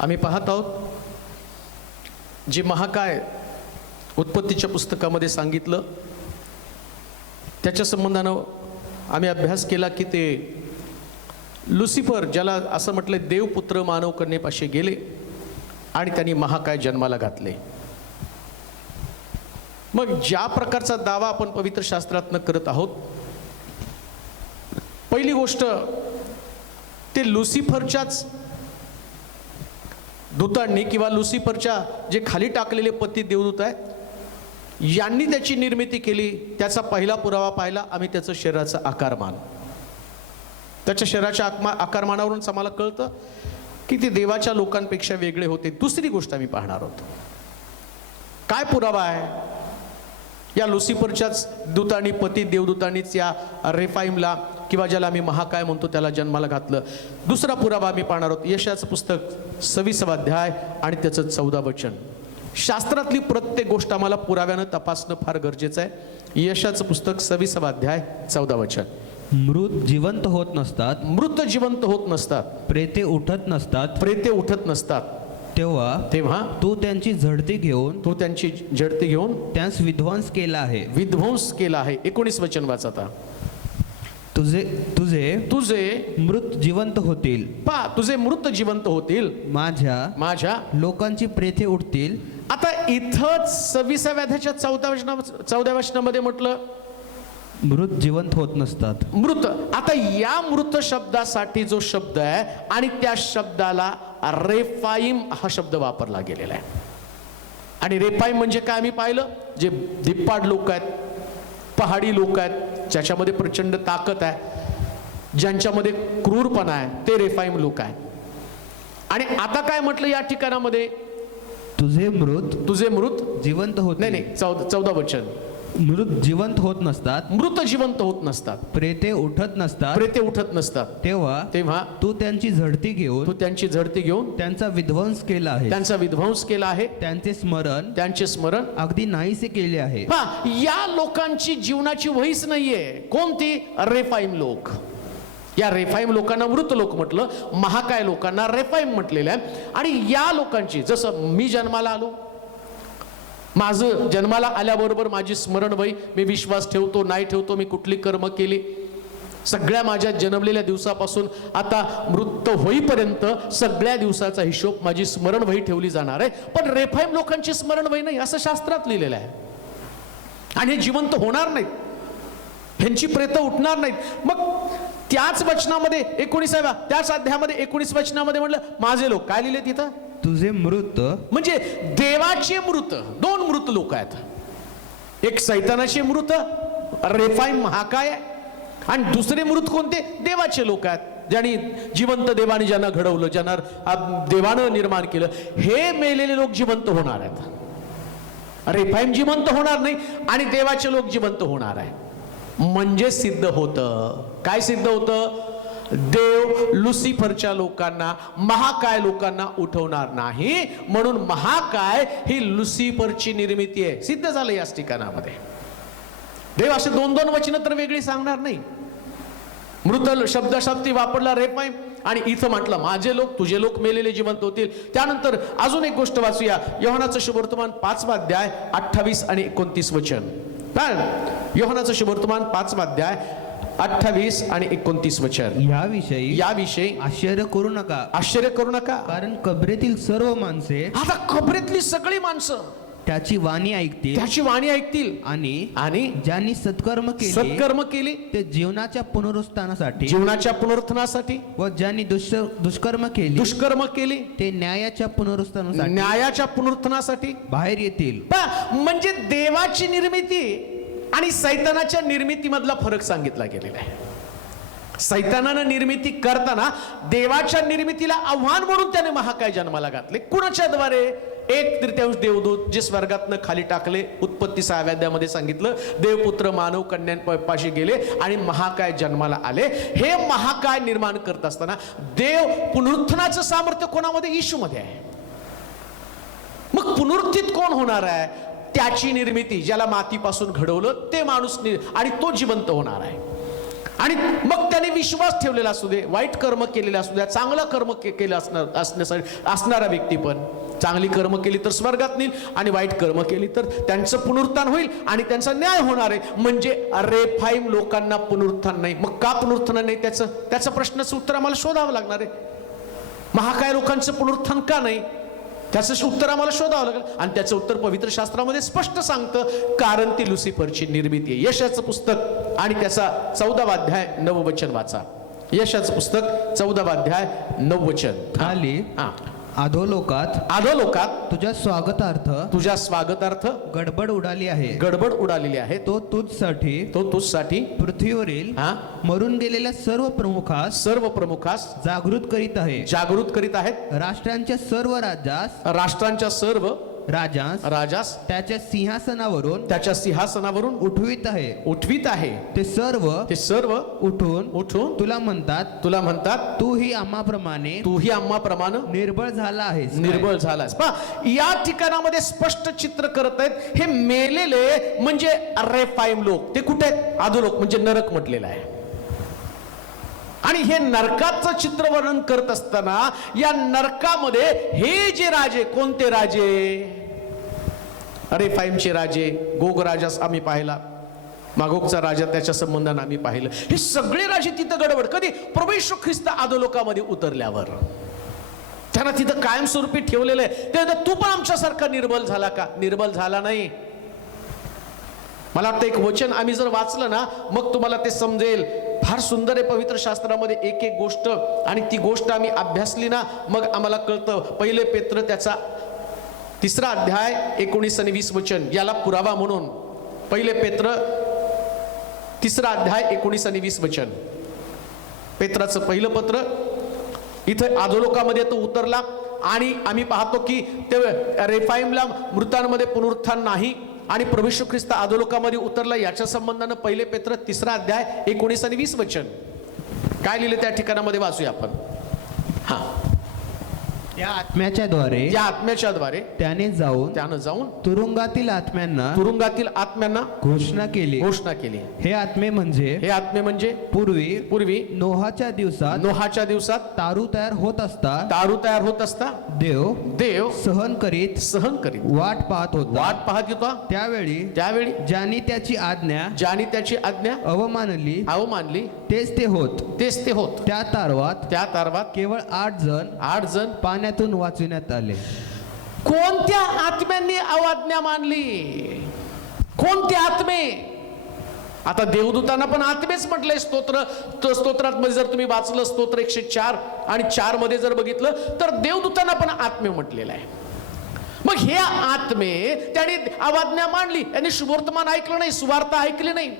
आम्ही पाहत आहोत जे महाकाय उत्पत्तीच्या पुस्तकामध्ये सांगितलं त्याच्या संबंधानं आम्ही अभ्यास केला की ते लुसिफर, ज्याला असं म्हटलं देवपुत्र मानव कन्येपाशी गेले आणि त्यांनी महाकाय जन्माला घातले. मग ज्या प्रकारचा दावा आपण पवित्र शास्त्रातनं करत आहोत, पहिली गोष्ट ते लुसिफरच्याच दूतांनी किंवा लुसिफरच्या जे खाली टाकलेले पती देवदूत आहेत यांनी त्याची निर्मिती केली. त्याचा पहिला पुरावा पाहिला आम्ही त्याचं शरीराचं आकारमान. त्याच्या शरीराच्या आकारमानावरूनच आम्हाला कळतं की ते देवाच्या लोकांपेक्षा वेगळे होते. दुसरी गोष्ट आम्ही पाहणार आहोत, काय पुरावा आहे या लुसिफरच्याच दूतांनी पती देवदूतांनीच या रेफाईमला किंवा ज्याला आम्ही महाकाय म्हणतो त्याला जन्माला घातलं. दुसरा पुरावा आम्ही पाहणार आहोत यशाचं पुस्तक 26 अध्याय आणि त्याचं 14 वचन. शास्त्रातली प्रत्येक गोष्ट आम्हाला पुराव्यानं तपासणं फार गरजेचं आहे. यशाचं पुस्तक 26 अध्याय 14 वचन. मृत जिवंत होत नसतात, मृत जिवंत होत नसतात, प्रेते उठत नसतात, प्रेते उठत नसतात. तेव्हा तू त्यांची झडती घेऊन तू त्यांची झडती घेऊन त्यांस विध्वंस केला आहे. विध्वंस केला आहे. 19 वचन वाचता. तुझे तुझे तुझे मृत जिवंत होतील, तुझे मृत जिवंत होतील, माझ्या लोकांची प्रेते उठतील. आता इथंच 26व्या अध्यायाच्या 14व्या वचनामध्ये म्हटलं मृत जिवंत होत नसतात. मृत. आता या मृत शब्दासाठी जो शब्द आहे आणि त्या शब्दाला रेफाईम हा शब्द वापरला गेलेला आहे. आणि रेफाईम म्हणजे काय आम्ही पाहिलं, जे धिप्पाड लोक आहेत, पहाडी लोक आहेत, ज्याच्यामध्ये प्रचंड ताकद आहे, ज्यांच्यामध्ये क्रूरपणा आहे, ते रेफाईम लोक आहेत. आणि आता काय म्हटलं या ठिकाणामध्ये, तुझे मृत जिवंत होत नाही 14 वचन. मृत जिवंत होत नसतात, मृत जिवंत होत नसतात, प्रेते उठत नसतात, प्रेते उठत नसतात. तेव्हा तू त्यांची झडती घेऊन त्यांचा विध्वंस केला आहे. त्यांचा विध्वंस केला आहे. त्यांचे स्मरण अगदी नाहीसे केले आहे. या लोकांची जीवनाची वहीच नाहीये. कोणती? रेफाईम लोक. या रेफाईम लोकांना मृत लोक म्हटलं, महाकाय लोकांना रेफाईम म्हटलेलं आहे. आणि या लोकांची, जसं मी जन्माला आलो, माझं जन्माला आल्याबरोबर माझी स्मरणवही, मी विश्वास ठेवतो नाही ठेवतो, मी कुठली कर्म केली, सगळ्या माझ्या जन्मलेल्या दिवसापासून आता मृत होईपर्यंत सगळ्या दिवसाचा हिशोब माझी स्मरणवही ठेवली जाणार आहे. पण रेफाईम लोकांची स्मरणवही नाही असं शास्त्रात लिहिलेलं आहे. आणि हे जिवंत होणार नाहीत, ह्यांची प्रेत उठणार नाहीत. मग त्याच वचनामध्ये 19व्या त्याच अध्यायामध्ये 19 वचनामध्ये म्हटलं माझे लोक. काय लिहिले तिथं? तुझे मृत. म्हणजे देवाचे मृत. दोन मृत लोक आहेत. एक सैतानाचे मृत रेफाईम महाकाय आहे, आणि दुसरे मृत कोणते? देवाचे लोक आहेत, ज्यांनी जिवंत देवाने ज्यांना घडवलं, ज्यांना देवानं निर्माण केलं. हे मेलेले लोक जिवंत होणार आहेत. रेफाईम जिवंत होणार नाही आणि देवाचे लोक जिवंत होणार आहे. म्हणजे सिद्ध होतं काय? सिद्ध होतं देव लुसिफरच्या लोकांना, महाकाय लोकांना उठवणार नाही, म्हणून महाकाय ही लुसिफरची निर्मिती आहे. सिद्ध झालं याच ठिकाणामध्ये. देव असे 2-2 वचनं तर वेगळी सांगणार नाही. मृत शब्दशक्ती वापरला रेफाईम, आणि इथं म्हटलं माझे लोक, तुझे लोक मेलेले जिवंत होतील. त्यानंतर अजून एक गोष्ट वाचूया, योहानाचं शुभवर्तमान 5वा अध्याय 28 आणि 29 वचन. योहानाचं शुभवर्तमान 5वा अध्याय 28 आणि 29 वचन. याविषयी आश्चर्य करू नका, कारण कबरेतील सर्व माणसे, आता कबरेतली सगळी माणसं त्याची वाणी ऐकतील आणि ज्यांनी सत्कर्म केली ते जीवनाच्या पुनरुत्थानासाठी व ज्यांनी दुष्कर्म केली ते न्यायाच्या पुनरुत्थानासाठी बाहेर येतील. म्हणजे देवाची निर्मिती आणि सैतानाच्या निर्मितीमधला फरक सांगितला गेलेला आहे. सैतानानं निर्मिती करताना देवाच्या निर्मितीला आव्हान म्हणून त्याने महाकाय जन्माला घातले. कुणाच्या द्वारे? 1/3 देवदूत जे स्वर्गातनं खाली टाकले. उत्पत्ती 6व्या अध्यायामध्ये सांगितलं देवपुत्र मानव कन्यांपाशी गेले आणि महाकाय जन्माला आले. हे महाकाय निर्माण करत असताना देव पुनरुत्थानाचं सामर्थ्य कोणामध्ये? येशूमध्ये आहे. मग पुनरुत्थित कोण होणार आहे? त्याची निर्मिती, ज्याला मातीपासून घडवलं ते माणूस, आणि तो जिवंत होणार आहे. आणि मग त्याने विश्वास ठेवलेला असू दे, वाईट कर्म केलेले असू द्या, चांगलं कर्म केलं असणारा व्यक्ती पण चांगली कर्म केली तर स्वर्गात नेईल आणि वाईट कर्म केली तर त्यांचं पुनरुत्थान होईल आणि त्यांचा न्याय होणार आहे. म्हणजे रेफाईम लोकांना पुनरुत्थान नाही. मग का पुनरुत्थान नाही त्याचं प्रश्नाचं उत्तर आम्हाला शोधावं लागणार आहे. महाकाय लोकांचं पुनरुत्थान का नाही त्याचं उत्तर आम्हाला शोधावं लागेल. आणि त्याचं उत्तर पवित्र शास्त्रामध्ये स्पष्ट सांगतं, कारण ती लुसिफरची निर्मिती आहे. यशाचं पुस्तक आणि त्याचा 14वा अध्याय 9 वचन वाचा. यशाचं पुस्तक 14वा अध्याय 9 वचन. खाली अधोलोकात तुझ्या स्वागतार्थ गडबड उडाली आहे. तो तुझसाठी पृथ्वीवरील मरून गेलेल्या सर्व प्रमुखास जागृत करीत आहेत. राष्ट्रांच्या सर्व राजास त्याच्या सिंहासनावरून उठवीत आहे. ते सर्व उठून तुला म्हणतात तू ही आम्हाप्रमाणे निर्बळ झालास. पहा, या ठिकाणामध्ये स्पष्ट चित्र करत आहेत. हे मेलेले म्हणजे रेफाईम लोक. ते कुठे आहेत? अधोलोक म्हणजे नरक म्हटलेलं आहे. आणि हे नरकाचं चित्र वर्णन करत असताना या नरकामध्ये हे जे राजे, कोणते राजे? रेफाईमचे राजे, गोग राजास आम्ही पाहिला, मागोगचा राजा त्याच्या संबंधाने आम्ही पाहिलं. हे सगळे राजे तिथं गडबड. कधी? प्रभू येशू ख्रिस्त अधोलोकामध्ये उतरल्यावर त्यांना तिथं कायमस्वरूपी ठेवलेलं आहे. ते तू पण आमच्यासारखा निर्बल झाला का? निर्बल झाला नाही. मला वाटतं एक वचन आम्ही जर वाचलं ना मग तुम्हाला ते समजेल. फार सुंदर आहे पवित्र शास्त्रामध्ये एक एक गोष्ट, आणि ती गोष्ट आम्ही अभ्यासली ना मग आम्हाला कळतं. पहिले पेत्र त्याचा 3रा अध्याय 19 आणि 20 वचन याला पुरावा म्हणून. पहिले पेत्र 3रा अध्याय 19 आणि 20 वचन. पेत्राचं पहिलं पत्र. इथं अधोलोकामध्ये तो उतरला आणि आम्ही पाहतो की ते रेफाईमला मृतांमध्ये पुनरुत्थान नाही आणि प्रभू येशू ख्रिस्त अधोलोकामध्ये उतरला. याच्या संबंधानं पहिले पेत्र 3रा अध्याय 19 आणि 20 वचन काय लिहिले त्या ठिकाणामध्ये वाचूया आपण. या आत्म्याच्या द्वारे त्याने जाऊन तुरुंगातील आत्म्यांना घोषणा केली. हे आत्मे म्हणजे पूर्वी नोहाच्या दिवसात तारू तयार होत असता देव सहन करीत वाट पाहत होता. त्यावेळी ज्यांनी त्याची आज्ञा अवमानली तेच ते होत. त्या तारवात केवळ 8 जण पाण्यातून वाचविण्यात आले. कोणत्या आत्म्यांनी अवाज्ञा मानली? कोणते आत्मे? आता देवदूतांना पण आत्मेच म्हटलंय. स्तोत्रात मध्ये जर तुम्ही वाचलं स्तोत्र 104 आणि 4 मध्ये जर बघितलं तर देवदूतांना पण आत्मे म्हटलेलं आहे. मग हे आत्मे त्यांनी अवाज्ञा मांडली, त्यांनी शुभवर्तमान ऐकलं नाही, सुवार्ता ऐकली नाही.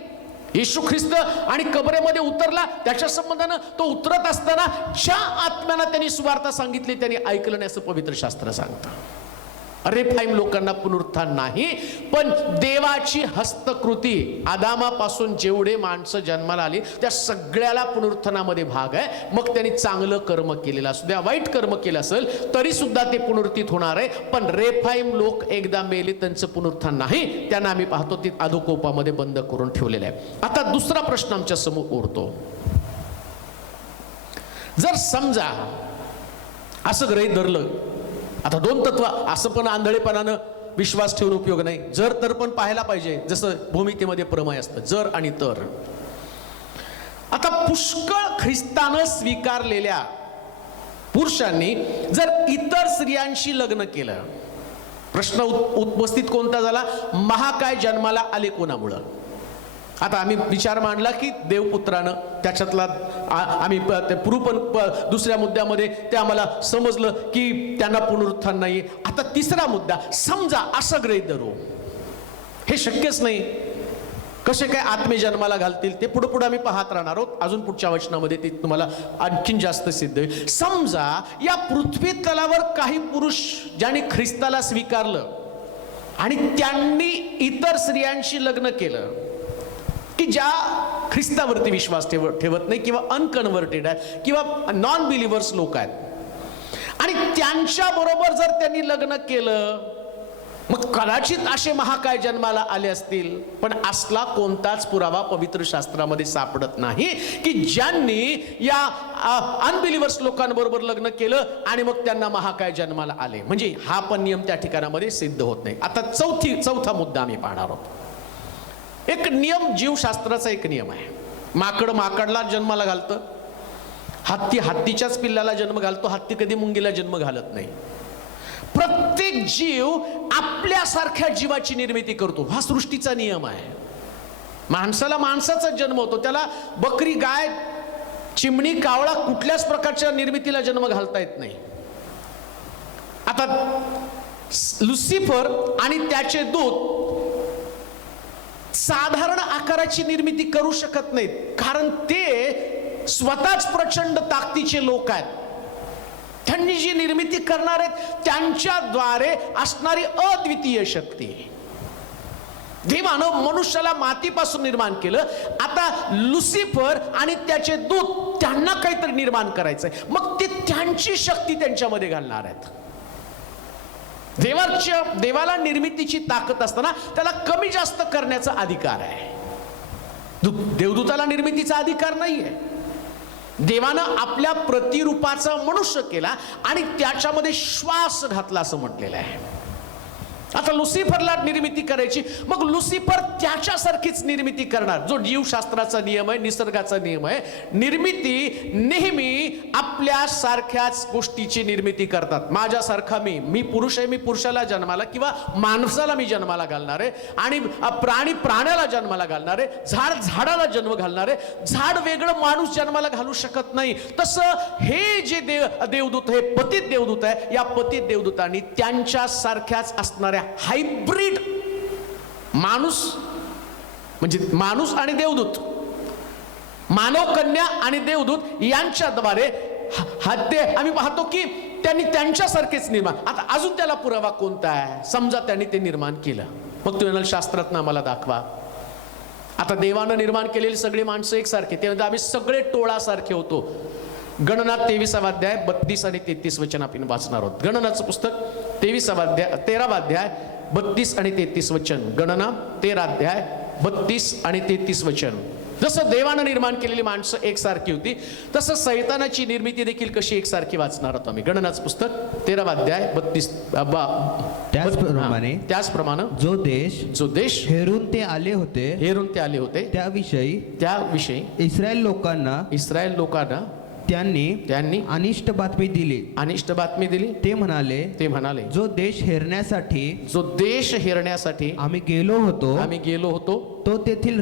येशू ख्रिस्त आणि कबरेमध्ये उतरला, त्याच्या संबंधानं तो उतरत असताना ज्या आत्म्यांना त्यांनी सुवार्ता सांगितली त्यांनी ऐकलं नाही असं पवित्र शास्त्र सांगतं. रेफाईम लोकांना पुनरुत्थान नाही, पण देवाची हस्तकृती आदामापासून जेवढे माणसं जन्माला आली त्या सगळ्याला पुनरुत्थानामध्ये भाग आहे. मग त्यांनी चांगलं कर्म केलेलं असू द्या, वाईट कर्म केलं असेल तरी सुद्धा ते पुनरुत्थित होणार आहे. पण रेफाईम लोक एकदा मेले, त्यांचं पुनरुत्थान नाही. त्यांना आम्ही पाहतो ती अधोकोपामध्ये बंद करून ठेवलेलं आहे. आता दुसरा प्रश्न आमच्या समोर उरतो. जर समजा असं गृहीत धरलं, आता 2 तत्व असं पण आंधळेपणानं विश्वास ठेवून उपयोग नाही. जर तर पण पाहायला पाहिजे, जसं भूमिकेमध्ये प्रमेय असतं जर आणि तर. आता पुष्कळ ख्रिस्तानं स्वीकारलेल्या पुरुषांनी जर इतर स्त्रियांशी लग्न केलं, प्रश्न उपस्थित कोणता झाला? महाकाय जन्माला आले कोणामुळं? आता आम्ही विचार मांडला की देवपुत्रानं, त्याच्यातला आम्ही पण दुसऱ्या मुद्द्यामध्ये ते आम्हाला समजलं की त्यांना पुनरुत्थान नाही. आता तिसरा मुद्दा, समजा असं गृहीत धरू, हे शक्यच नाही, कसे काय आत्मे जन्माला घालतील? ते पुढे आम्ही पाहत राहणार आहोत. अजून पुढच्या वचनामध्ये ते तुम्हाला आणखीन जास्त सिद्ध होईल. समजा या पृथ्वी तलावर काही पुरुष ज्यांनी ख्रिस्ताला स्वीकारलं आणि त्यांनी इतर स्त्रियांशी लग्न केलं की ज्या ख्रिस्तावरती विश्वास ठेवत नाही किंवा अनकन्व्हर्टेड आहेत किंवा नॉन बिलिव्हर्स लोक आहेत, आणि त्यांच्या बरोबर जर त्यांनी लग्न केलं मग कदाचित असे महाकाय जन्माला आले असतील, पण असला कोणताच पुरावा पवित्र शास्त्रामध्ये सापडत नाही की ज्यांनी या अनबिलिव्हर्स लोकांबरोबर लग्न केलं आणि मग त्यांना महाकाय जन्माला आले. म्हणजे हा पण नियम त्या ठिकाणामध्ये सिद्ध होत नाही. आता चौथा मुद्दा आम्ही पाहणार आहोत. एक नियम, जीवशास्त्राचा एक नियम आहे. माकड माकडला जन्माला घालतं, हत्ती हत्तीच्याच पिल्लाला जन्म घालतो, हत्ती कधी मुंगीला जन्म घालत नाही. प्रत्येक जीव आपल्यासारख्या जीवाची निर्मिती करतो, हा सृष्टीचा नियम आहे. माणसाला माणसाचा जन्म होतो, त्याला बकरी, गाय, चिमणी, कावळा कुठल्याच प्रकारच्या निर्मितीला जन्म घालता येत नाही. आता लुसिफर आणि त्याचे दूत साधारण आकाराची निर्मिती करू शकत नाहीत, कारण ते स्वतःच प्रचंड ताकदीचे लोक आहेत. त्यांनी जी निर्मिती करणार आहेत त्यांच्याद्वारे असणारी अद्वितीय शक्ती. देवानं मनुष्याला मातीपासून निर्माण केलं. आता लुसिफर आणि त्याचे दूत त्यांना काहीतरी निर्माण करायचंय, मग ते त्यांची शक्ती त्यांच्यामध्ये घालणार आहेत. देवाला निर्मितीची ताकद असताना त्याला कमी जास्त करण्याचा अधिकार आहे. देवदूताला निर्मितीचा अधिकार नाहीये. देवानं आपल्या प्रतिरूपाचा मनुष्य केला आणि त्याच्यामध्ये श्वास घातला असं म्हटलेलं आहे. आता लुसिफरला निर्मिती करायची, मग लुसिफर त्याच्यासारखीच निर्मिती करणार. जो जीवशास्त्राचा नियम आहे, निसर्गाचा नियम आहे, निर्मिती नेहमी आपल्या सारख्याच गोष्टीची निर्मिती करतात. माझ्यासारखा मी पुरुष आहे, मी पुरुषाला जन्माला किंवा माणसाला मी जन्माला घालणार आहे, आणि प्राणी प्राण्याला जन्माला घालणार आहे, झाड झाडाला जन्म घालणार आहे. झाड वेगळं माणूस जन्माला घालू शकत नाही. तसं हे जे देवदूत, हे पतित देवदूत आहे, या पतित देवदूतांनी त्यांच्या सारख्याच असणाऱ्या हायब्रिड माणूस, म्हणजे माणूस आणि देवदूत, मानव कन्या आणि देवदूत यांच्याद्वारे आम्ही पाहतो की त्यांनी त्यांच्यासारखेच निर्माण. आता अजून त्याला पुरावा कोणता आहे? समजा त्यांनी ते निर्माण केलं, मग तुम्ही शास्त्रात आम्हाला दाखवा. आता देवानं निर्माण केलेली सगळी माणसं एकसारखे, ते आम्ही सगळे टोळासारखे होतो. गणना 23वा अध्याय 32 आणि 33 वचन आपण वाचणार आहोत. गणनाचं पुस्तक 13वा अध्याय 32 आणि 33 वचन. गणना 13 अध्याय 32 आणि 33 वचन. जसं देवानं निर्माण केलेली माणसं एकसारखी होती, तसं सैतानाची निर्मिती देखील कशी एकसारखी वाचणार आहोत आम्ही. गणनाचं पुस्तक 13वा अध्याय 32. त्याचप्रमाणे जो देश हेरून ते आले होते त्याविषयी इस्रायल लोकांना त्यांनी अनिष्ट बातमी दिली. ते म्हणाले जो देश हेरण्यासाठी आम्ही गेलो होतो तो तेथील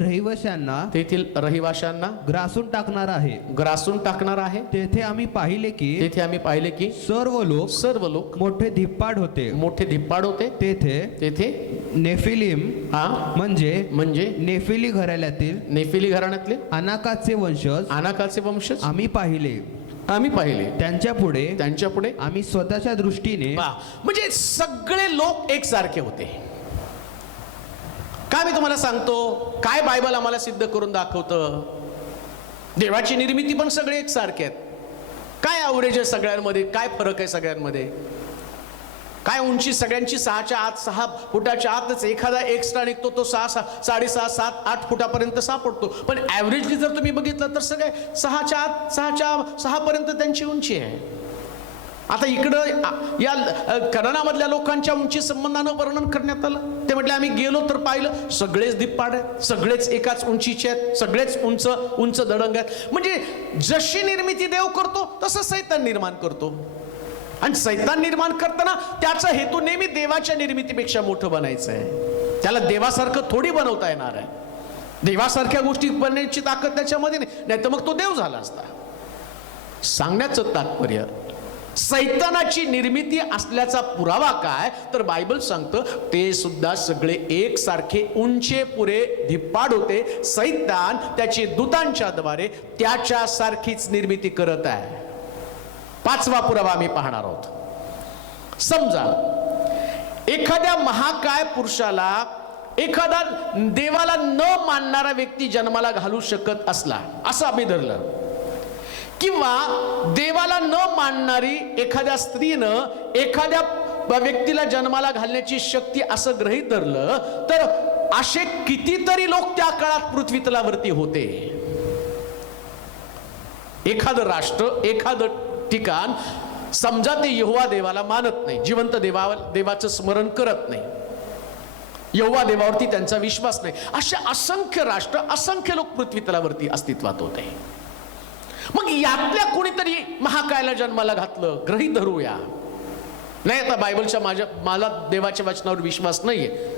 रहिवाशांना ग्रासून टाकणार आहे. तेथे आम्ही पाहिले की सर्व लोक मोठे धिप्पाड होते. तेथे नेफिलीम म्हणजे नेफिली घराण्यातले अनाकाचे वंशज आम्ही पाहिले. त्यांच्या पुढे आम्ही स्वतःच्या दृष्टीने, म्हणजे सगळे लोक एकसारखे होते. काय मी तुम्हाला सांगतो, काय बायबल आम्हाला सिद्ध करून दाखवतं? देवाची निर्मिती पण सगळे एकसारखे आहेत. काय ॲव्हरेज आहे सगळ्यांमध्ये? काय फरक आहे सगळ्यांमध्ये? काय उंची सगळ्यांची 6 फुटाच्या आतच. एखादा एक्स्ट्रा निघतो तो 6, 6.5, 7, 8 फुटापर्यंत सापडतो, पण ॲव्हरेजली जर तुम्ही बघितलं तर सगळे 6 पर्यंत त्यांची उंची आहे. आता इकडं या कनानामधल्या लोकांच्या उंची संबंधानं वर्णन करण्यात आलं. ते म्हटले आम्ही गेलो तर पाहिलं सगळेच धिप्पाड आहेत, सगळेच एकाच उंचीचे आहेत, सगळेच उंच दडंग आहेत. म्हणजे जशी निर्मिती देव करतो तसं सैतान निर्माण करतो. आणि सैतान निर्माण करताना त्याचा हेतू नेहमी देवाच्या निर्मितीपेक्षा मोठं बनायचं आहे. त्याला देवासारखं थोडी बनवता येणार आहे. देवासारख्या गोष्टी बनण्याची ताकद त्याच्यामध्ये नाही तर मग तो देव झाला असता. सांगण्याचं तात्पर्य, सैतानाची निर्मिती असल्याचा पुरावा काय? तर बायबल सांगतं ते सुद्धा सगळे एकसारखे उंचे पुरे धिप्पाड होते. सैतान त्याची दूतांच्या द्वारे त्याच्यासारखीच निर्मिती करत आहे. 5वा पुरावा आम्ही पाहणार आहोत. समजा एखाद्या महाकाय पुरुषाला एखादा देवाला न मानणारा व्यक्ती जन्माला घालू शकत असला, असं आम्ही धरलं, किंवा देवाला न मानणारी एखाद्या स्त्रीनं एखाद्या व्यक्तीला जन्माला घालण्याची शक्ती असं गृहीत धरलं तर असे कितीतरी लोक त्या काळात पृथ्वी तलावरती होते. एखादं राष्ट्र, एखादं ठिकाण, समजा ते यहोवा देवाला मानत नाही, जिवंत देवाचं स्मरण करत नाही, यहोवा देवावरती त्यांचा विश्वास नाही, असे असंख्य राष्ट्र, असंख्य लोक पृथ्वी तलावरती अस्तित्वात होते. मग यातल्या कोणीतरी महाकायला जन्माला घातलं गृहीत धरूया. नाही, आता बायबलच्या मला देवाच्या वचनावर विश्वास नाहीये,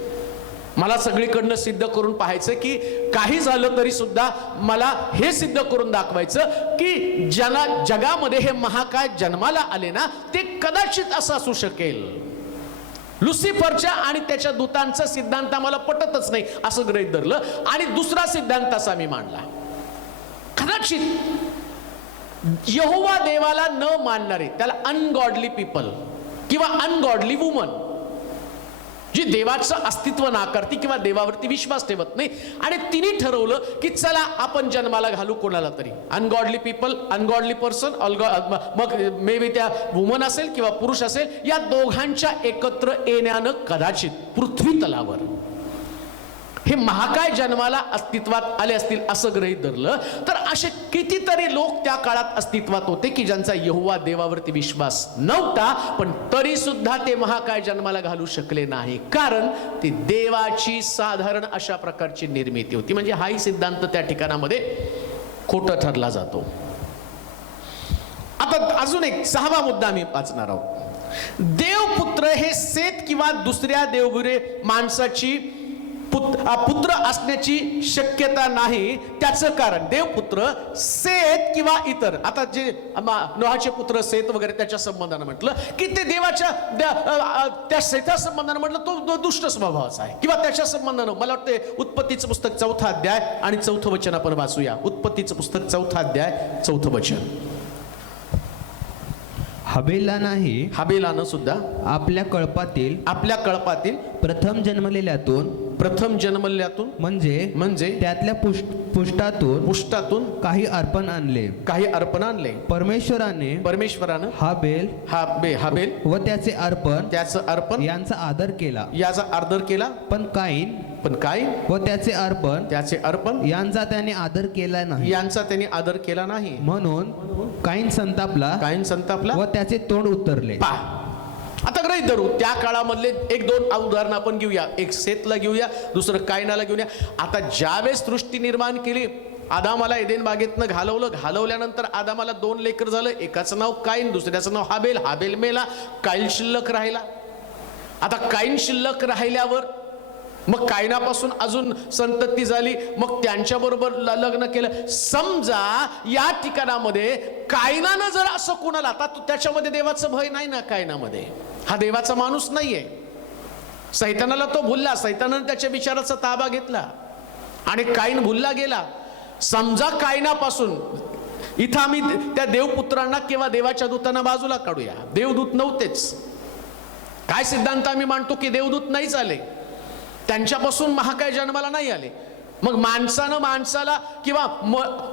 मला सगळीकडनं सिद्ध करून पाहायचं की काही झालं तरी सुद्धा मला हे सिद्ध करून दाखवायचं की ज्याला जगामध्ये हे महाकाय जन्माला आले ना, ते कदाचित असं असू शकेल. लुसिफरच्या आणि त्याच्या दूतांचा सिद्धांत आम्हाला पटतच नाही असं गृहीत धरलं आणि दुसरा सिद्धांत असा मी मांडला. कदाचित यहोवा देवाला न मानणारे, त्याला अनगॉडली पीपल किंवा अनगॉडली वुमन, जी देवाचं अस्तित्व नाकारती किंवा देवावरती विश्वास ठेवत नाही, आणि तिने ठरवलं की चला आपण जन्माला घालू कोणाला तरी. अनगॉडली पीपल, अनगॉडली पर्सन, मग मे बी त्या वुमन असेल किंवा पुरुष असेल, या दोघांच्या एकत्र येण्यानं कदाचित पृथ्वी तलावर हे महाकाय जन्माला अस्तित्वात आले असतील असं गृहीत धरलं तर असे कितीतरी लोक त्या काळात अस्तित्वात होते की ज्यांचा यहोवा देवावरती विश्वास नव्हता, पण तरी सुद्धा ते महाकाय जन्माला घालू शकले नाही, कारण ती देवाची साधारण अशा प्रकारची निर्मिती होती. म्हणजे हाही सिद्धांत त्या ठिकाणामध्ये खोटा ठरला जातो. आता अजून एक 6वा मुद्दा आम्ही वाचणार आहोत. देवपुत्र हे सेत किंवा दुसऱ्या देवगुरे माणसाची पुत्र असण्याची शक्यता नाही. त्याचं कारण देवपुत्र सेत किंवा इतर, आता जे नोहाचे पुत्र सेत वगैरे त्याच्या संबंधानं म्हटलं की ते देवाच्या त्या सेता संबंधानं म्हटलं तो दुष्ट स्वभावाचा आहे, किंवा त्याच्या संबंधानं मला वाटतं उत्पत्तीचं पुस्तक 4था अध्याय आणि 4थं वचन आपण वाचूया. उत्पत्तीचं पुस्तक 4था अध्याय 4थं वचन. हबेलानं सुद्धा आपल्या कळपातील प्रथम जन्मलेल्यातून म्हणजे त्यातल्या पुष्टातून काही अर्पण आणले. परमेश्वराने हाबेल व त्याचं अर्पण यांचा आदर केला. पण काईन व त्याचे अर्पण यांचा त्याने आदर केला नाही. म्हणून काईन संतापला व त्याचे तोंड उतरले. आता ग्रहित धरू, त्या काळामधले 1-2 उदाहरण आपण घेऊया. एक सेतला घेऊया, दुसरं कायनाला घेऊया. आता ज्यावेळेस सृष्टी निर्माण केली, आदामाला एदेन बागेतनं घालवल्यानंतर आदामाला 2 लेकर झालं. एकाचं नाव काईन, दुसऱ्याचं नाव हाबेल मेला, काईन शिल्लक राहिला. आता काईन शिल्लक राहिल्यावर मग कायनापासून अजून संतती झाली, मग त्यांच्याबरोबर लग्न केलं. समजा या ठिकाणामध्ये कायनानं जर असं कुणाला, आता त्याच्यामध्ये देवाचं भय नाही ना, कायनामध्ये हा देवाचा माणूस नाहीये. सैतानाला तो भुलला, सैतानानं त्याच्या विचाराचा ताबा घेतला आणि काईन भुलला गेला. समजा कायनापासून, इथं आम्ही त्या देवपुत्रांना किंवा देवाच्या दूतांना बाजूला काढूया, देवदूत नव्हतेच. काय सिद्धांत आम्ही मांडतो की देवदूत नाहीच आले, त्यांच्यापासून महाकाय जन्माला नाही आले. मग माणसाला किंवा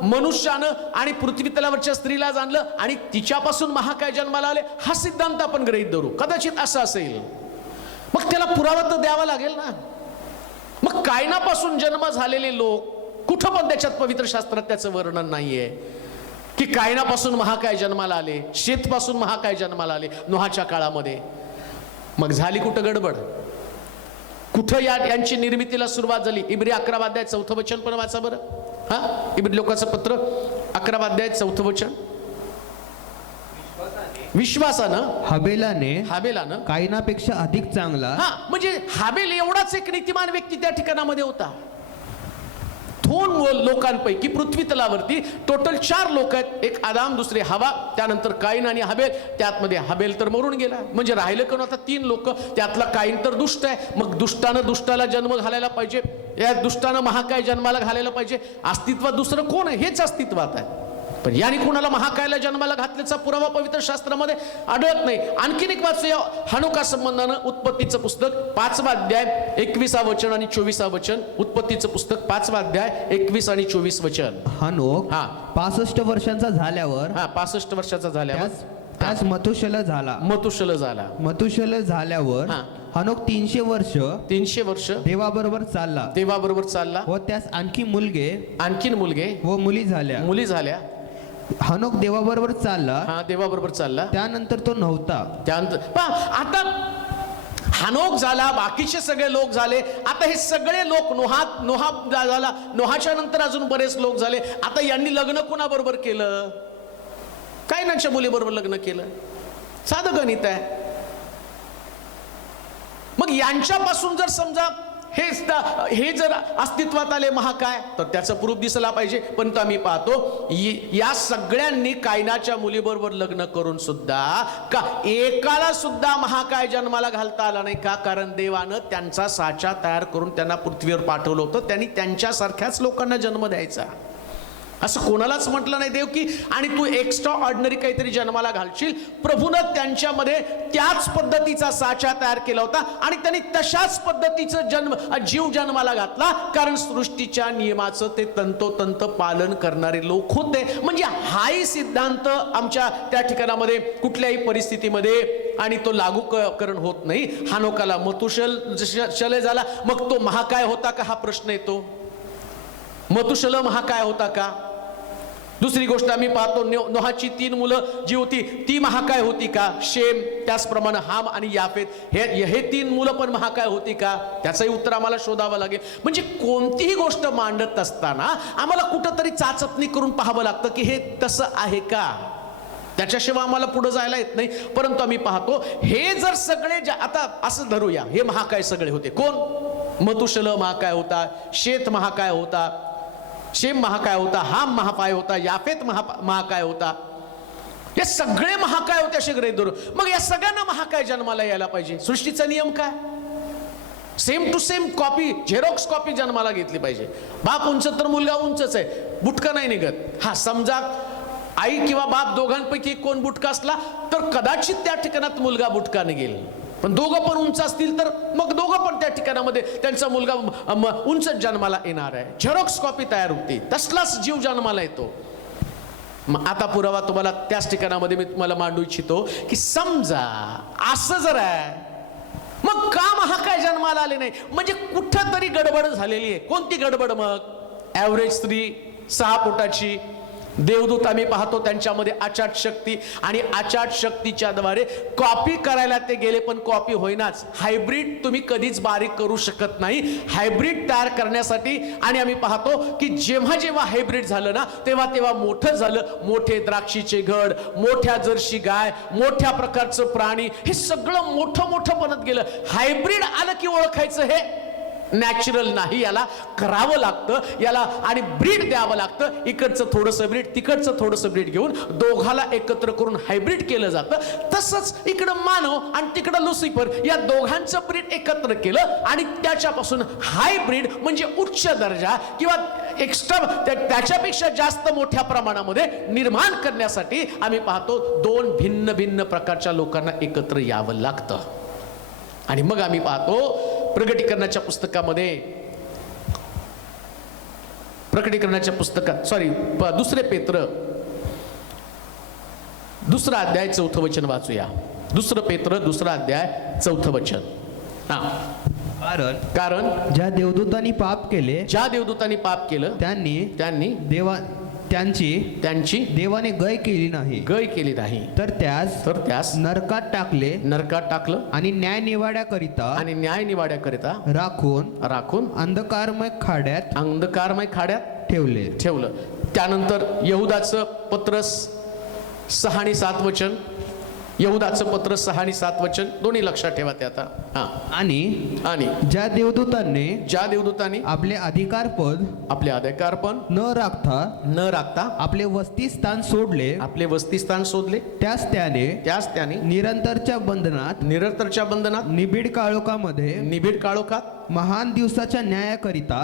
मनुष्यानं आणि पृथ्वी तलावरच्या स्त्रीला जाणलं आणि तिच्यापासून महाकाय जन्माला आले, हा सिद्धांत आपण गृहीत धरू. कदाचित असं असेल, मग त्याला पुरावा तर द्यावा लागेल ना. मग कायनापासून जन्म झालेले लोक कुठं पण त्याच्यात पवित्र शास्त्रात त्याचं वर्णन नाहीये की कायनापासून महाकाय जन्माला आले, शेतपासून महाकाय जन्माला आले नोहाच्या काळामध्ये. मग झाली कुठं गडबड, कुठं यांची निर्मितीला सुरुवात झाली. इब्री 11 अध्याय 4थं वचन पण वाचा बरं. हा, इब्री लोकांचं पत्र 11 अध्याय 4थं वचन. विश्वासानं हाबेलानं कायनापेक्षा अधिक चांगला, हा म्हणजे हाबेल एवढाच एक नीतिमान व्यक्ती त्या ठिकाणामध्ये होता. 2 लोकांपैकी पृथ्वी तलावरती टोटल 4 लोक आहेत. एक आदाम, दुसरे हवा, त्यानंतर काईन आणि हबेल. त्यातमध्ये हबेल तर मरून गेला, म्हणजे राहिलं कोण आता 3 लोक. त्यातला काईन तर दुष्ट आहे, मग दुष्टानं दुष्टाला जन्म घालायला पाहिजे, या दुष्टानं महाकाय जन्माला घालायला पाहिजे. अस्तित्वात दुसरं कोण आहे? हेच अस्तित्वात आहे. पण याने कोणाला महाकायला जन्माला घातल्याचा पुरावा पवित्र शास्त्रामध्ये आढळत नाही. आणखीन एक वाचूया हनोका संबंधानं उत्पत्तीचं पुस्तक 5वा अध्याय 21 वचन आणि 24 वचन. उत्पत्तीचं पुस्तक 5वा अध्याय 21 आणि 24 वचन. हनोक 65 वर्षांचा झाल्यावर, 65 वर्षाचा झाल्यावर त्यास मथुशल झाला. मथुशल झाला. मथुशल झाल्यावर हा. हनोक 300 वर्ष 300 वर्ष देवाबरोबर चालला देवाबरोबर चालला. व त्यास आणखी मुलगे आणखीन मुलगे व मुली झाल्या. मुली झाल्या. हनोक देवाबरोबर चालला, हा, देवाबरोबर चालला. त्यानंतर तो नव्हता. त्यानंतर आता हनोक झाला, बाकीचे सगळे लोक झाले. आता हे सगळे लोक नोहा झाला, नोहाच्या नंतर अजून बरेच लोक झाले. आता यांनी लग्न कोणाबरोबर केलं? कायनाच्या मुलीबरोबर लग्न केलं. साधं गणित आहे. मग यांच्यापासून जर समजा हे जर अस्तित्वात आले महाकाय, तर त्याचं प्रूफ दिसला पाहिजे. पण तो आम्ही पाहतो या सगळ्यांनी कायनाच्या मुलीबरोबर लग्न करून सुद्धा का एकाला सुद्धा महाकाय जन्माला घालता आला नाही. का? कारण देवानं त्यांचा साचा तयार करून त्यांना पृथ्वीवर पाठवलं होतं. त्यांनी त्यांच्यासारख्याच लोकांना जन्म द्यायचा. असं कोणालाच म्हटलं नाही देव की आणि तू एक्स्ट्रा ऑर्डिनरी काहीतरी जन्माला घालशील. प्रभूनं त्यांच्यामध्ये त्याच पद्धतीचा साचा तयार केला होता आणि त्यांनी तशाच पद्धतीचं जीव जन्माला घातला. कारण सृष्टीच्या नियमाचं ते तंतोतंत पालन करणारे लोक होते. म्हणजे हाही सिद्धांत आमच्या त्या ठिकाणामध्ये कुठल्याही परिस्थितीमध्ये आणि तो लागू करण होत नाही. हनोकाला मथुशल झाला. मग तो महाकाय होता का हा प्रश्न येतो. मथुशल महाकाय होता का? दुसरी गोष्ट आम्ही पाहतो नोहाची 3 मुलं जी होती ती महाकाय होती का? शेम, त्याचप्रमाणे हाम आणि याफेत हे 3 मुलं पण महाकाय होती का? त्याचंही उत्तर आम्हाला शोधावं लागेल. म्हणजे कोणतीही गोष्ट मांडत असताना आम्हाला कुठंतरी चाचपणी करून पाहावं लागतं की हे तसं आहे का. त्याच्याशिवाय आम्हाला पुढे जायला येत नाही. परंतु आम्ही पाहतो हे जर सगळे आता असं धरूया हे महाकाय सगळे होते. कोण? मथुशल महाकाय होता, शेत महाकाय होता, शेम महाकाय होता, हाम महाकाय होता, याफेत महाकाय होता. हे सगळे महाकाय होते असे गृहीत धरू. मग या सगळ्यांना महाकाय जन्माला यायला पाहिजे. सृष्टीचा नियम काय? Same to same copy, xerox copy जन्माला घेतली पाहिजे. बाप उंच तर मुलगा उंचच आहे, बुटका नाही निघत. हा, समजा आई किंवा बाप दोघांपैकी कोण बुटका असला तर कदाचित त्या ठिकाणात मुलगा बुटका निघेल. पण दोघं पण उंच असतील तर मग दोघं पण त्या ठिकाणामध्ये त्यांचा मुलगा उंच जन्माला येणार आहे. झेरॉक्स कॉपी तयार होती, तसलाच जीव जन्माला येतो. मग आता पुरावा तुम्हाला त्याच ठिकाणामध्ये मी तुम्हाला मांडू इच्छितो की समजा असं जर आहे मग का महाकाय जन्माला आले नाही? म्हणजे कुठं तरी गडबड झालेली आहे. कोणती गडबड? मग ॲव्हरेज स्त्री 6 फुटाची देवदूत आम्ही पाहतो त्यांच्यामध्ये आचाट शक्ती आणि आचाट शक्तीच्या द्वारे कॉपी करायला ते गेले पण कॉपी होईनाच. हायब्रिड तुम्ही कधीच बारीक करू शकत नाही. हायब्रिड तयार करण्यासाठी आणि आम्ही पाहतो की जेव्हा हायब्रिड झालं ना तेव्हा मोठं झालं. मोठे द्राक्षीचे घड, मोठ्या जर्सी गाय, मोठ्या प्रकारचं प्राणी, हे सगळं मोठं बनत गेलं. हायब्रिड आलं की ओळखायचं हे नॅचरल नाही, याला करावं लागतं, याला आणि ब्रीड द्यावं लागतं. इकडचं थोडंसं ब्रीड, तिकडचं थोडंसं ब्रीड घेऊन दोघाला एकत्र करून हायब्रिड केलं जातं. तसंच इकडं मानव आणि तिकडं लुसिफर या दोघांचं ब्रीड एकत्र केलं आणि त्याच्यापासून हायब्रिड म्हणजे उच्च दर्जा किंवा एक्स्ट्रा त्याच्यापेक्षा जास्त मोठ्या प्रमाणामध्ये निर्माण करण्यासाठी आम्ही पाहतो 2 भिन्न प्रकारच्या लोकांना एकत्र यावं लागतं. आणि मग आम्ही पाहतो प्रकटीकरणाच्या पुस्तकात 2 पेत्र 2 अध्याय 4 वचन वाचूया. 2 पेत्र 2 अध्याय 4 वचन. कारण ज्या देवदूतांनी पाप केलं त्यांनी त्यांची देवाने गय केली नाही, तर त्यास नरकात टाकलं आणि न्याय निवाड्याकरिता राखून अंधकारमय खाड्यात ठेवलं. त्यानंतर यहुदाचं पत्र 6 आणि 7 वचन. यहुदाचं पत्र 6 आणि 7 वचन दोन्ही लक्षात ठेवा ते आता. आणि ज्या देवदूतांनी आपले अधिकारपद न राखता आपले वस्तीस्थान सोडले, त्यास त्याने निरंतरच्या बंधनात निबिड काळोखात महान दिवसाच्या न्यायाकरिता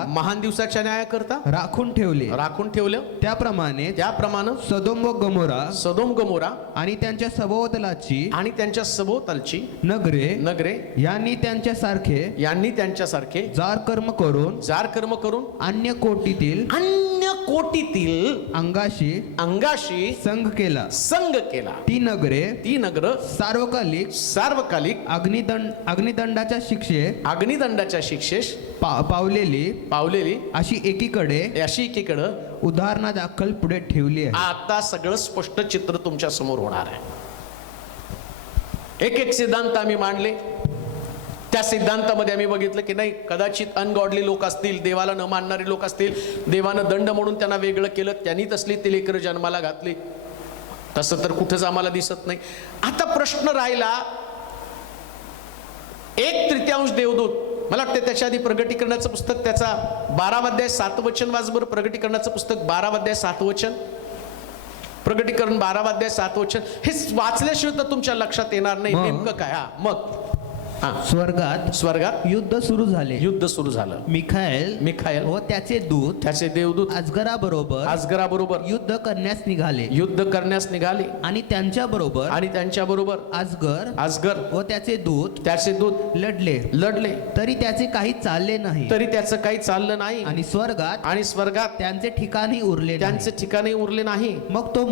राखून ठेवले. त्याप्रमाणे सदोम व गमोरा आणि त्यांच्या सभोवतालची नगरे यांनी त्यांच्यासारखे जार कर्म करून अन्य कोटीतील अंगाशी संघ केला. ती नगरे सार्वकालिक अग्निदंडाच्या शिक्षेस पावलेली अशी एकीकडे उदाहरणा दाखल पुढे ठेवली आहे. आता सगळं स्पष्ट चित्र तुमच्या समोर होणार आहे. एक सिद्धांत आम्ही मांडले. त्या सिद्धांतामध्ये आम्ही बघितलं की नाही, कदाचित अनगॉडली लोक असतील, देवाला न मानणारे लोक असतील, देवानं दंड म्हणून त्यांना वेगळं केलं, त्यांनी तसली ती लेकरं जन्माला घातली. तसं तर कुठंच आम्हाला दिसत नाही. आता प्रश्न राहिला, 1/3 देवदूत, मला वाटतं त्याच्या आधी प्रगटीकरणाचं पुस्तक, त्याचा 12 अध्याय 7 वचन वाच बरं. प्रगटीकरणाचं पुस्तक 12 अध्याय 7 वचन. प्रगटीकरण 12 अध्याय 7 वचन. हे वाचल्याशिवाय तर तुमच्या लक्षात येणार नाही नेमकं काय. हा मग स्वर्गात युद्ध सुरू झालं. मिखाएल व त्याचे देवदूत अजगराबरोबर युद्ध करण्यास निघाले आणि त्यांच्या बरोबर अजगर व त्याचे दूत लढले तरी त्याचे काही चालले नाही. आणि स्वर्गात त्यांचे ठिकाणी उरले नाही. मग तो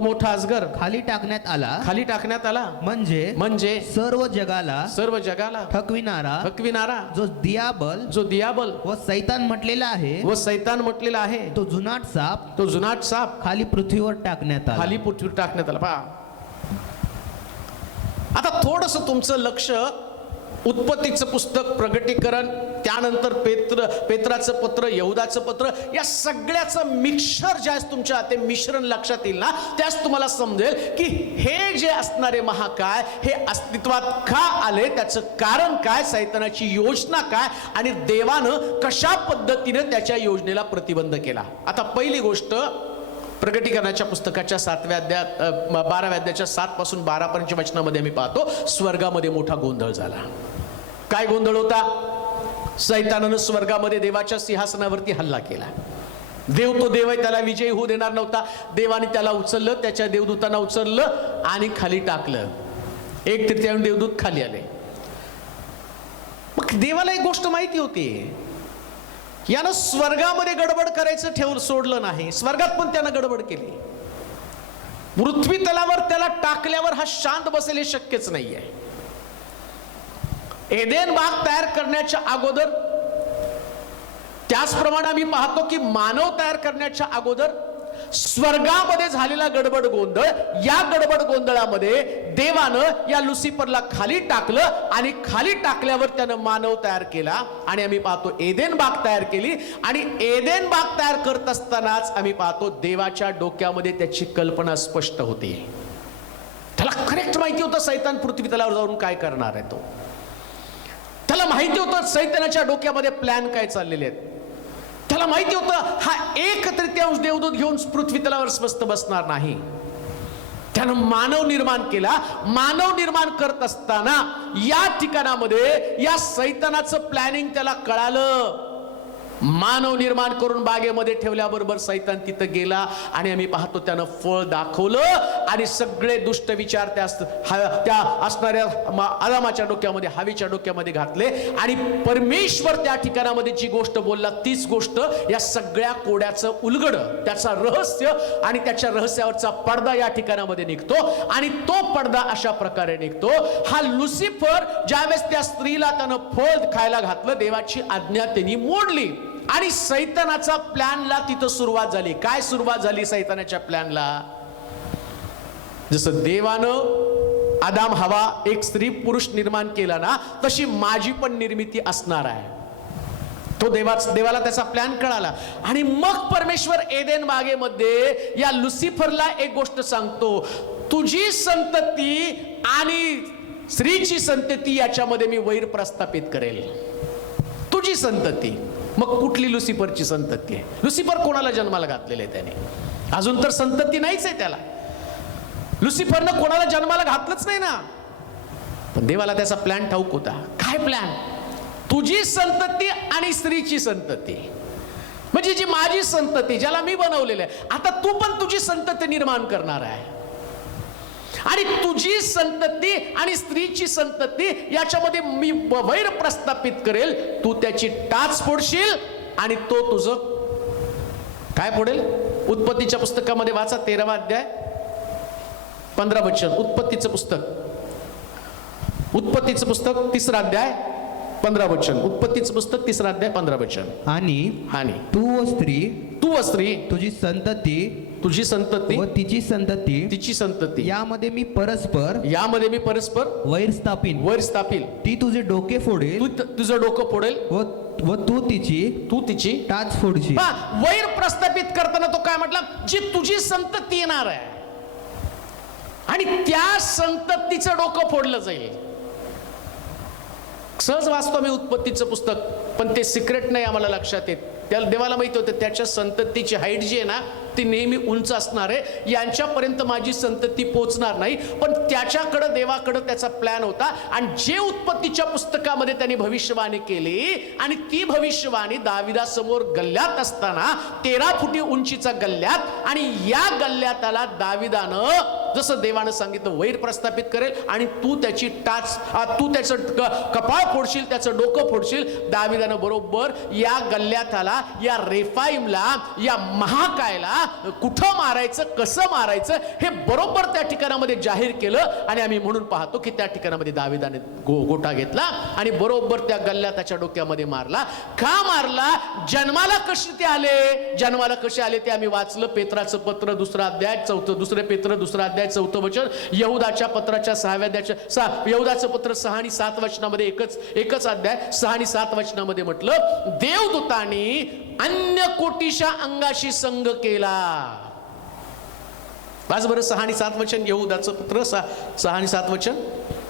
मोठा अजगर खाली टाकण्यात आला. म्हणजे सर्व जगाला थकविणारा जो दियाबल व सैतान म्हटलेला आहे तो जुनाट साप खाली पृथ्वीवर टाकण्यात आला. पहा, आता थोडस तुमचं लक्ष उत्पत्तीचं पुस्तक, प्रगटीकरण, त्यानंतर पेत्राचं पत्र, यहुदाचं पत्र, या सगळ्याचं मिक्सर जे आहे तुमच्या ते मिश्रण लक्षात येईल ना, त्यास तुम्हाला समजेल की हे जे असणारे महाकाय हे अस्तित्वात का आले, त्याचं कारण काय, सैतानाची योजना काय आणि देवानं कशा पद्धतीने त्याच्या योजनेला प्रतिबंध केला. आता पहिली गोष्ट, प्रगटीकरणाच्या पुस्तकाच्या 12व्या अध्यायाच्या 7 पासून 12 पर्यंतच्या वचनामध्ये आम्ही पाहतो, स्वर्गामध्ये मोठा गोंधळ झाला. काय गोंधळ होता? सैतानानं स्वर्गामध्ये देवाच्या सिंहासनावरती हल्ला केला. देव तो देव आहे, त्याला विजयी होऊ देणार नव्हता. देवाने त्याला उचललं, त्याच्या देवदूतांना उचललं आणि खाली टाकलं. 1/3 देवदूत खाली आले. मग देवाला एक गोष्ट माहिती होती, यानं स्वर्गामध्ये गडबड करायचं सोडलं नाही. स्वर्गात पण त्यानं गडबड केली. पृथ्वी तलावर त्याला टाकल्यावर हा शांत बसेल हे शक्यच नाहीये. एदेन बाग तयार करण्याच्या अगोदर, त्याचप्रमाणे आम्ही पाहतो की मानव तयार करण्याच्या अगोदर स्वर्गामध्ये झालेला गडबड गोंधळ, या गडबड गोंधळामध्ये देवानं या लुसिफरला खाली टाकलं आणि खाली टाकल्यावर त्यानं मानव तयार केला आणि आम्ही पाहतो एदेन बाग तयार केली. आणि एदेन बाग तयार करत असतानाच आम्ही पाहतो देवाच्या डोक्यामध्ये त्याची कल्पना स्पष्ट होती. त्याला करेक्ट माहिती होतं सैतान पृथ्वी तलावर जाऊन काय करणार आहे. त्याला माहिती होतं सैतानाच्या डोक्यामध्ये प्लॅन काय चाललेले आहेत. त्याला माहिती होतं हा 1/3 देवदूत घेऊन पृथ्वी तलावर स्वस्त बसणार नाही. त्यानं मानव निर्माण केला. मानव निर्माण करत असताना या ठिकाणामध्ये या सैतानाचं प्लॅनिंग त्याला कळालं. मानव निर्माण करून बागेमध्ये ठेवल्याबरोबर सैतान तिथं गेला आणि आम्ही पाहतो त्यानं फळ दाखवलं आणि सगळे दुष्ट विचार त्या असणाऱ्या आदामाच्या डोक्यामध्ये, हवीच्या डोक्यामध्ये घातले आणि परमेश्वर त्या ठिकाणामध्ये जी गोष्ट बोलला तीच गोष्ट या सगळ्या कोड्याचं उलगड, त्याचा रहस्य आणि त्याच्या रहस्यावरचा पडदा या ठिकाणामध्ये निघतो. आणि तो पडदा अशा प्रकारे निघतो, हा लुसिफर ज्यावेळेस त्या स्त्रीला त्यानं फळ खायला घातलं, देवाची आज्ञा त्यांनी मोडली आणि सैतानाचा प्लॅनला तिथं सुरुवात झाली. काय सुरुवात झाली सैतानाच्या प्लॅनला? जसं देवानं आदाम हवा एक स्त्री पुरुष निर्माण केला ना, तशी माझी पण निर्मिती असणार आहे. तो देवाला त्याचा प्लॅन कळाला आणि मग परमेश्वर एदेन बागेमध्ये या लुसिफरला एक गोष्ट सांगतो, तुझी संतती आणि स्त्रीची संतती याच्यामध्ये मी वैर प्रस्थापित करेल. तुझी संतती. मग कुठली लुसिफरची संतती आहे? लुसिफर कोणाला जन्माला घातलेले आहे त्याने? अजून तर संतती नाहीच आहे त्याला. लुसिफरनं कोणाला जन्माला घातलंच नाही ना. पण देवाला त्याचा प्लॅन ठाऊक होता. काय प्लॅन? तुझी संतती आणि स्त्रीची संतती, म्हणजे जी माझी संतती ज्याला मी बनवलेलं आहे, आता तू पण तुझी संतती निर्माण करणार आहे आणि तुझी संतती आणि स्त्रीची संतती याच्यामध्ये मी वैर प्रस्थापित करेल. तू त्याची टाच फोडशील आणि तो तुझं काय फोडेल? उत्पत्तीच्या पुस्तकामध्ये वाचा 13वा अध्याय 15 वचन. उत्पत्तीचं पुस्तक 3रा अध्याय 15 वचन. उत्पत्तीचं पुस्तक 3रा अध्याय 15 वचन. आणि तू व स्त्री तुझी संतती व तिची संतती यामध्ये मी परस्पर वैर स्थापील. ती तुझे डोके फोडेल, तुझं डोकं फोडेल व तू तिची टाच फोडशील. वैर प्रस्थापित करताना तो काय म्हटला? जी तुझी संतती येणार आहे आणि त्या संततीचं डोकं फोडलं जाईल. सहज वाचतो मी उत्पत्तीचं पुस्तक, पण ते सिक्रेट नाही आम्हाला लक्षात येत. त्याला देवाला माहिती होतं त्याच्या संततीची हाईट जी आहे ना ती नेहमी उंच असणार आहे, यांच्यापर्यंत माझी संतती पोचणार नाही. पण त्याच्याकडं देवाकडं त्याचा प्लॅन होता. आणि जे उत्पत्तीच्या पुस्तकामध्ये त्यांनी भविष्यवाणी केली आणि ती भविष्यवाणी दाविदासमोर गल्ल्यात असताना 13 फुटी उंचीचा गल्ल्यात, आणि या गल्ल्याताला दाविदानं जसं देवानं सांगितलं वैर प्रस्थापित करेल आणि तू त्याची तू त्याचं कपाळ फोडशील, त्याचं डोकं फोडशील. दाविदानं बरोबर या गल्ल्याताला, या रेफाईमला, या महाकायला कुठं मारायचं, कसं मारायचं हे बरोबर त्या ठिकाणामध्ये जाहीर केलं. आणि आम्ही म्हणून पाहतो की त्या ठिकाणामध्ये दाविदाने गोटा घेतला आणि बरोबर त्या गल्ल्या त्याच्या डोक्यामध्ये मारला. का मारला? जन्माला कसे आले ते आम्ही वाचलं. पेत्राचं पत्र 2रा अध्याय 2 पेत्र 2रा अध्याय 4 वचन. यहुदाच्या पत्राच्या 6व्या अध्यायाच्या यहुदाचं पत्र 6 आणि 7 वचनामध्ये एकच अध्याय 6 आणि 7 वचनामध्ये म्हटलं देवदूतांनी अन्य कोटीच्या अंगाशी संग केला. वाच बरं 6 आणि 7 वचन. यहुदाचं पत्र 6 आणि 7 वचन.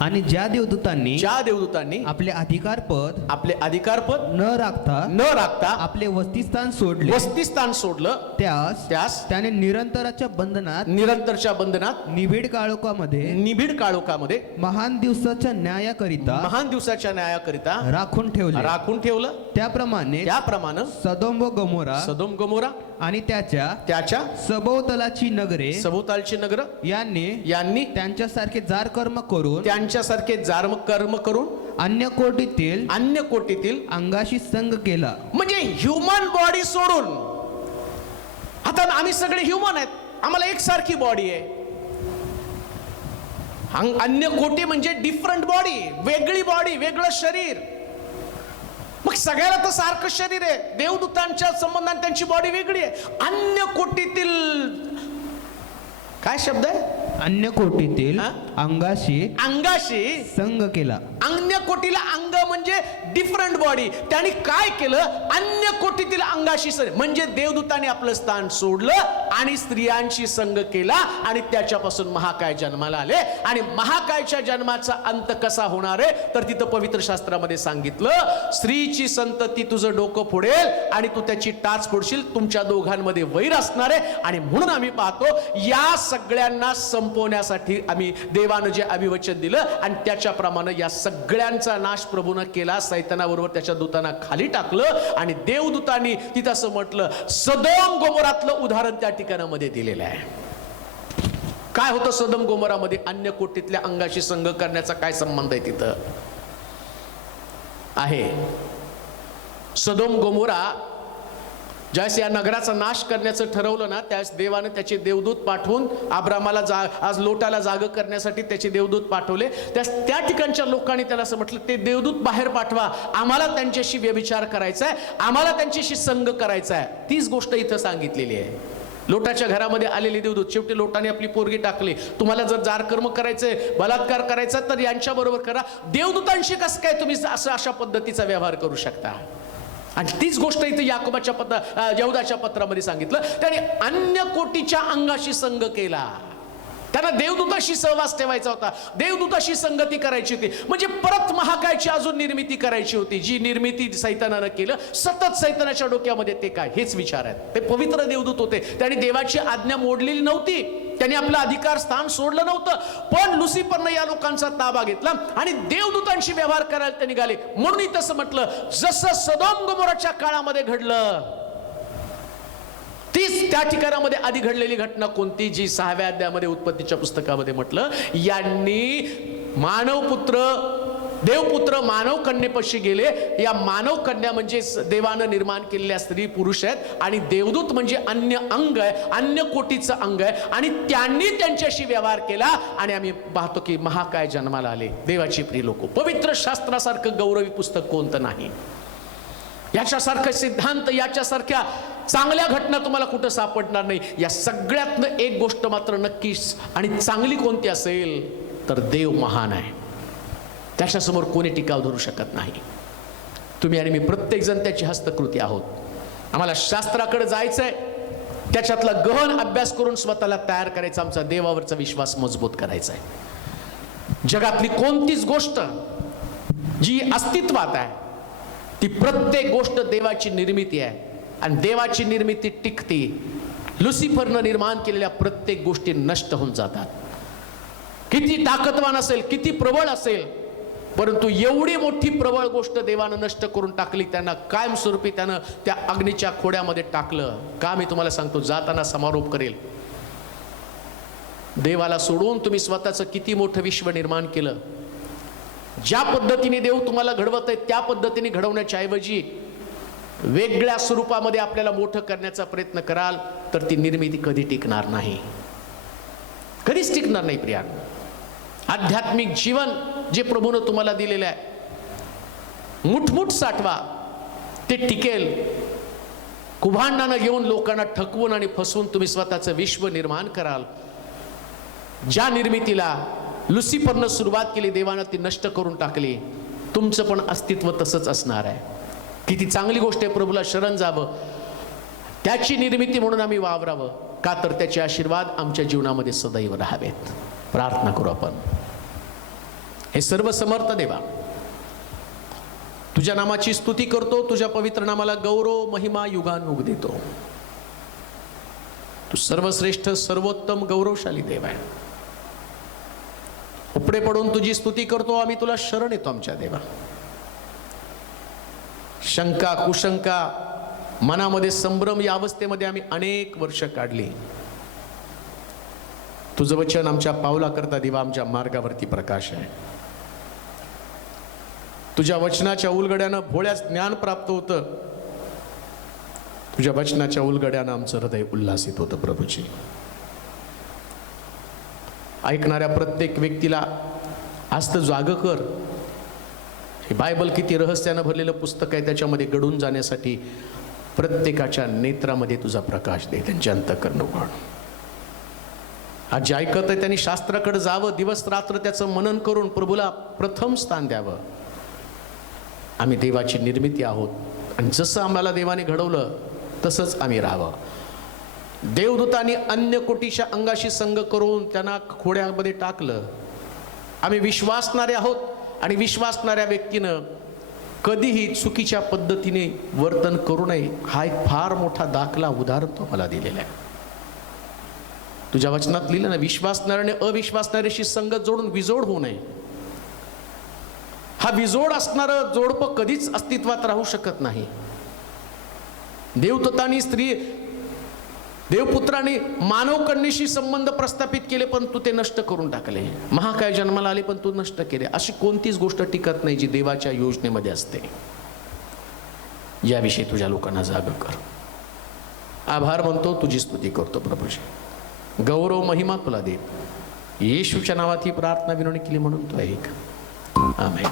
आणि ज्या देवदूतांनी आपले अधिकारपद न राखता आपले वस्तीस्थान सोडलं त्यास त्याने निरंतरच्या बंधनात निबिड काळोखामध्ये महान दिवसाच्या न्यायाकरिता राखून ठेवलं. त्याप्रमाणे सदोम व गमोरा आणि त्याच्या सभोवतालची नगरे यांनी त्यांच्यासारखे जार कर्म करून अन्य कोटीतील अंगाशी संग केला. म्हणजे ह्युमन बॉडी सोडून, आता आम्ही सगळे ह्युमन आहेत, आम्हाला एकसारखी बॉडी आहे. अन्य कोटी म्हणजे डिफरंट बॉडी, वेगळी बॉडी, वेगळं शरीर. मग सगळ्याला तर सारखं शरीर आहे. देवदूतांच्या संबंधाने त्यांची बॉडी वेगळी आहे. अन्य कोटीतील काय शब्द आहे? अन्य कोटीतील अंगाशी संग केला. अन्य कोटीला अंग म्हणजे डिफरंट बॉडी. त्यांनी काय केलं? अन्य कोटीतील अंगाशी म्हणजे देवदूतांनी आपलं स्थान सोडलं आणि स्त्रियांशी संग केला आणि त्याच्यापासून महाकाय जन्माला आले. आणि महाकायच्या जन्माचा अंत कसा होणार आहे तर तिथं पवित्र शास्त्रामध्ये सांगितलं स्त्रीची संतती तुझं डोकं फोडेल आणि तू त्याची टाच फोडशील. तुमच्या दोघांमध्ये वैर असणार आहे. आणि म्हणून आम्ही पाहतो या सगळ्यांना संपवण्यासाठी आम्ही देवानं जे अभिवचन दिलं आणि त्याच्याप्रमाणे या सगळ्यांचा नाश प्रभूनं केला. सैतानाबरोबर त्याच्या दूतांना खाली टाकलं आणि देवदूतांनी तिथं असं म्हटलं सदोम गोमोरातलं उदाहरण त्या ठिकाणामध्ये दिलेलं आहे. काय होतं सदोम गोमोरामध्ये? अन्य कोटीतल्या अंगाशी संग करण्याचा काय संबंध आहे? तिथं आहे सदोम गोमोरा. ज्यावेळेस या नगराचा नाश करण्याचं ठरवलं ना त्यावेळेस देवानं त्याचे देवदूत पाठवून अब्रामाला आज लोटाला जाग करण्यासाठी त्याचे देवदूत पाठवले. त्या ठिकाणच्या लोकांनी त्याला असं म्हटलं ते देवदूत बाहेर पाठवा, आम्हाला त्यांच्याशी व्यभिचार करायचा आहे, आम्हाला त्यांच्याशी संग करायचा आहे. तीच गोष्ट इथं सांगितलेली आहे. लोटाच्या घरामध्ये आलेले देवदूत शेवटी लोटाने आपली पोरगी टाकली. तुम्हाला जर जारकर्म करायचंय, बलात्कार करायचा तर यांच्या बरोबर करा. देवदूतांशी कसं काय तुम्ही अशा पद्धतीचा व्यवहार करू शकता? आणि तीच गोष्ट इथे यहुदाच्या पत्रामध्ये सांगितलं. त्याने अन्य कोटीच्या अंगाशी संग केला. त्यांना देवदूताशी सहवास ठेवायचा होता, देवदूताशी संगती करायची होती. म्हणजे परत महाकायची अजून निर्मिती करायची होती. जी निर्मिती सैतानानं केलं. सतत सैतानाच्या डोक्यामध्ये ते काय हेच विचार आहेत. ते पवित्र देवदूत होते, त्यांनी देवाची आज्ञा मोडलेली नव्हती, त्यांनी आपलं अधिकार स्थान सोडलं नव्हतं. पण लुसिफरनं या लोकांचा ताबा घेतला आणि देवदूतांशी व्यवहार करायला ते निघाले. म्हणून तसं म्हटलं जसं सदोम गोमोराच्या काळामध्ये घडलं तीच त्या ठिकाणामध्ये आधी घडलेली घटना कोणती? जी 6व्या अध्यायामध्ये उत्पत्तीच्या पुस्तकामध्ये म्हटलं यांनी मानवपुत्र देवपुत्र मानव कन्येपाशी गेले. या मानव कन्या म्हणजे देवानं निर्माण केलेल्या स्त्री पुरुष आहेत आणि देवदूत म्हणजे अन्य अंग आहे, अन्य कोटीचं अंग आहे आणि त्यांनी त्यांच्याशी व्यवहार केला आणि आम्ही पाहतो की महाकाय जन्माला आले. देवाची प्रिय लोक, पवित्र शास्त्रासारखं गौरवी पुस्तक कोणतं नाही. याच्यासारखं सिद्धांत, याच्यासारख्या चांगल्या घटना तुम्हाला कुठं सापडणार नाही. या सगळ्यातनं एक गोष्ट मात्र नक्कीच आणि चांगली कोणती असेल तर देव महान आहे. त्याच्यासमोर कोणी टिकाव धरू शकत नाही. तुम्ही आणि मी प्रत्येक जण त्याची हस्तकृती आहोत. आम्हाला शास्त्राकडे जायचंय, त्याच्यातला गहन अभ्यास करून स्वतःला तयार करायचा, आमचा देवावरचा विश्वास मजबूत करायचा आहे. जगातली कोणतीच गोष्ट जी अस्तित्वात आहे ती प्रत्येक गोष्ट देवाची निर्मिती आहे आणि देवाची निर्मिती टिकते. लुसिफरनं निर्माण केलेल्या प्रत्येक गोष्टी नष्ट होऊन जातात. किती ताकदवान असेल, किती प्रबळ असेल, परंतु एवढी मोठी प्रबळ गोष्ट देवानं नष्ट करून टाकली, त्यांना कायमस्वरूपी त्यानं त्या अग्नीच्या खोड्यामध्ये टाकलं. का मी तुम्हाला सांगतो, जाताना समारोप करेल. देवाला सोडून तुम्ही स्वतःचं किती मोठं विश्व निर्माण केलं. ज्या पद्धतीने देव तुम्हाला घडवत आहे त्या पद्धतीने घडवण्याच्या ऐवजी वेगळ्या स्वरूपामध्ये आपल्याला मोठं करण्याचा प्रयत्न कराल तर ती निर्मिती कधी टिकणार नाही, कधीच टिकणार नाही. प्रियानो, आध्यात्मिक जीवन जे प्रभूनं तुम्हाला दिलेलं आहे, मुठमुठ साठवा, ते टिकेल. कुभांडानं घेऊन लोकांना ठकवून आणि फसवून तुम्ही स्वतःचं विश्व निर्माण कराल. ज्या निर्मितीला लुसिफरनं सुरुवात केली, देवानं ती नष्ट करून टाकली. तुमचं पण अस्तित्व तसंच असणार आहे. किती चांगली गोष्ट आहे प्रभूला शरण जावं, त्याची निर्मिती म्हणून आम्ही वावरावं. का तर त्याचे आशीर्वाद आमच्या जीवनामध्ये सदैव राहावेत. प्रार्थना करू आपण. हे सर्व समर्थ देवा, तुझ्या नामाची स्तुती करतो, तुझ्या पवित्र नामाला गौरव महिमा युगानुयुग देतो. तू सर्वश्रेष्ठ सर्वोत्तम गौरवशाली देव आहे. उपडे पडून तुझी स्तुती करतो आम्ही, तुला शरण येतो आमच्या देवा. शंका कुशंका मनामध्ये संभ्रम या अवस्थेमध्ये आम्ही अनेक वर्ष काढली. तुझं वचन आमच्या पावलाकरता दिवा, आमच्या मार्गावरती प्रकाश आहे. तुझ्या वचनाच्या उलगड्यानं भोळ्यास ज्ञान प्राप्त होतं. तुझ्या वचनाच्या उलगड्यानं आमचं हृदय उल्हासित होतं. प्रभूजी, ऐकणाऱ्या प्रत्येक व्यक्तीला आस्त जाग कर. हे बायबल किती रहस्यानं भरलेलं पुस्तक आहे, त्याच्यामध्ये गडून जाण्यासाठी प्रत्येकाच्या नेत्रामध्ये तुझा प्रकाश दे, त्यांच्या अंतःकरण उघड. आज जे ऐकत आहे त्यांनी शास्त्राकडे जावं, दिवस रात्र त्याचं मनन करून प्रभूला प्रथम स्थान द्यावं. आम्ही देवाची निर्मिती आहोत आणि जसं आम्हाला देवाने घडवलं तसंच आम्ही राहावं. देवदूतांनी अन्य कोटीच्या अंगाशी संग करून त्यांना खोड्यामध्ये टाकलं. आम्ही विश्वासणारे आहोत आणि विश्वासणाऱ्या व्यक्तीनं कधीही चुकीच्या पद्धतीने वर्तन करू नये. हा एक फार मोठा दाखला, उदाहरण तो मला दिलेला आहे. तुझ्या वचनात लिहिलं ना, विश्वासणाऱ्याने अविश्वासणाऱ्याशी संगत जोडून विजोड होऊ नये. हा विजोड असणारं जोडपं कधीच अस्तित्वात राहू शकत नाही. देवदूतांनी देवपुत्राने मानव कन्येशी संबंध प्रस्थापित केले पण तू ते नष्ट करून टाकले. महाकाय जन्माला आले पण तू नष्ट केले. अशी कोणतीच गोष्ट टिकत नाही जी देवाच्या योजनेमध्ये असते. याविषयी तुझ्या लोकांना जाग कर. आभार मानतो, तुझी स्तुती करतो प्रभूजी. गौरव महिमा तुला दे. येशूच्या नावात ही प्रार्थना विनवणी केली म्हणून तू ऐक. आमेन.